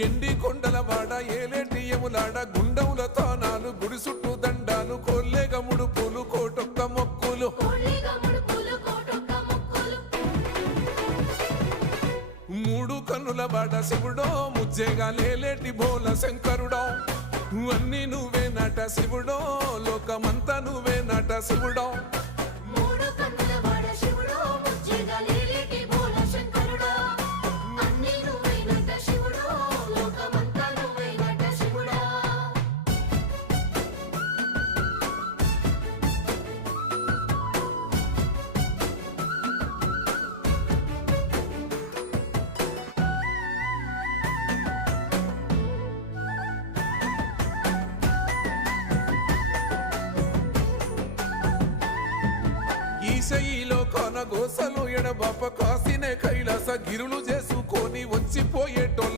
ఎండి కొండల వాడ ఏలేటి యములాడ గుండముల తానాలు గుడి చుట్టూ దండాలు కొల్లేగ ముడుపులు కోటొక్క మొక్కులు మూడు కన్నుల వాడ శివుడో ముజ్జేగా లేలేటి బోల శంకరుడో అన్నీ నువ్వే నట శివుడో లోకమంతా నువ్వే నట శివుడో ఈశయిలో కొన గోసలు ఎడబాప కాసినే కైలాస గిరులు చేసుకొని వచ్చిపోయేటోళ్ళు